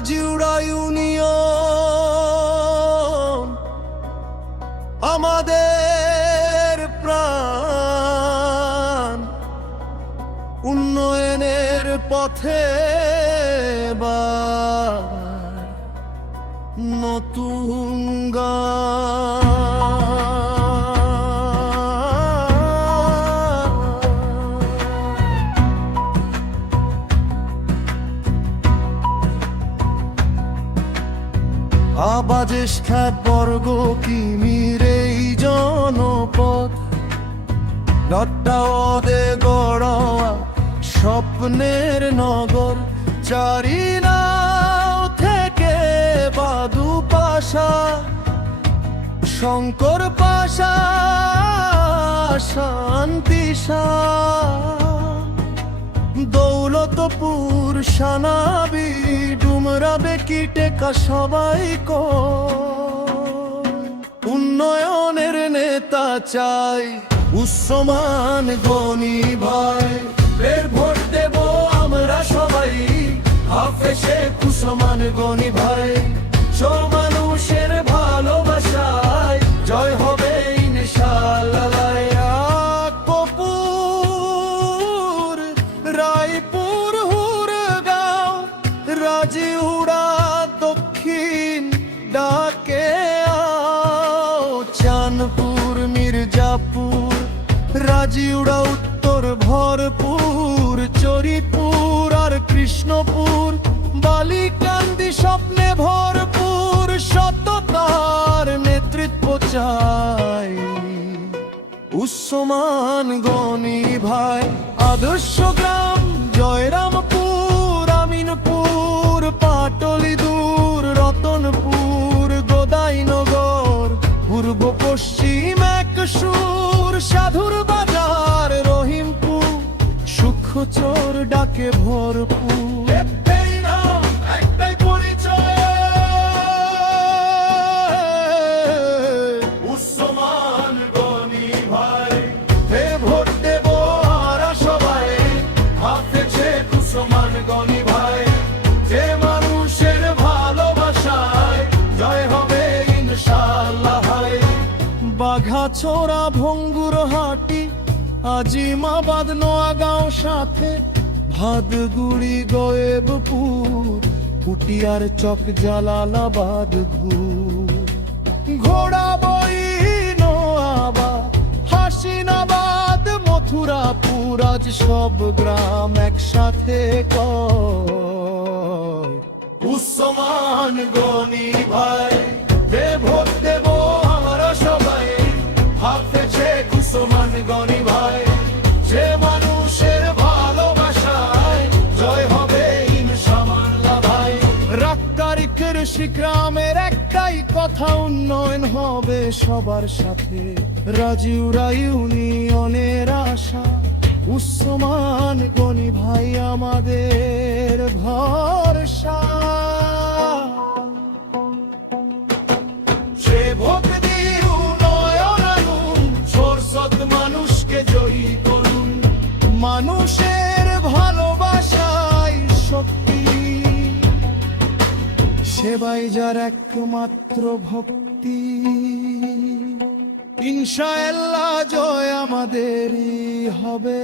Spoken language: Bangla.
রাজিউড়া ইউনিয়ন আমাদের প্রাণ, উন্নয়নের পথে নতুন আবাজেশ খ্যাত বর্গ কিমির এই জনপদ, লট্টাওয়াদে গড়া স্বপ্নের নগর। চারি নাও থেকে বাদু পাশা, শঙ্কর পাশা, শান্তিশা, দৌলতপুর, সানাবি, ডুমরা, বেকি, টেকা সবাই উন্নয়নের নেতা চাই উসমান গনি ভাই। ফের ভোট দেব আমরা সবাই হাফেজে উসমান গনি ভাই। মানুষের ভালোবাসায় জয় হবে ইনশাআল্লাহ। কপুর, রায়পুর, হুরগাঁও, রাজিউড়া দক্ষিণ ডাকে আও। চাঁদপুর, মির্জাপুর, রাজিউড়া উত্তর, ভরপুর, চরিপুর আর কৃষ্ণপুর, বালিকান্দি স্বপ্নে ভরপুর। সততার নেতৃত্ব চাই উসমান গনি ভাই। আদর্শ গ্রাম জয়রামপুর, আমিনপুর, পাটলি দূর, রতনপুর, গোদাইনগর, পূর্ব পশ্চিম একসুর, সাধুর বাজার, রহিমপুর, সূক্ষ্মচর ডাকে ভরপুর। বাঘাছড়া, ভঙ্গুরহাটি, আজিমাবাদ, নোয়াগাঁও সাথে, ভাদগুড়ি, গয়েবপুর, পুটিয়ার চক, জালালাবাদ, ঘোড়াবই, নোয়াবাদ, হাসিনাবাদ, মথুরাপুর। আজ সব গ্রাম একসাথে কয় উসমান গনি ভাই। ভোট দেব আমরা সবাই হাফেজে উসমান গনি ভাই। যে মানুষের ভালোবাসায় জয় হবে ইনশাআল্লাহ ভাই। রাক্কারিকের শিগ্রামের একটাই কথা, উন্নয়ন হবে সবার সাথে। রাজিউড়া ইউনিয়নের আশা উসমান গনি ভাই আমাদের ভরসা। সে ভক্তি উন্নয়ন আনুন, সরসদ মানুষকে জয়ী করুন। মানুষের ভালোবাসায় শক্তি, সেবাই যার একমাত্র ভক্তি। ইনশাআল্লাহ জয় আমাদেরই হবে।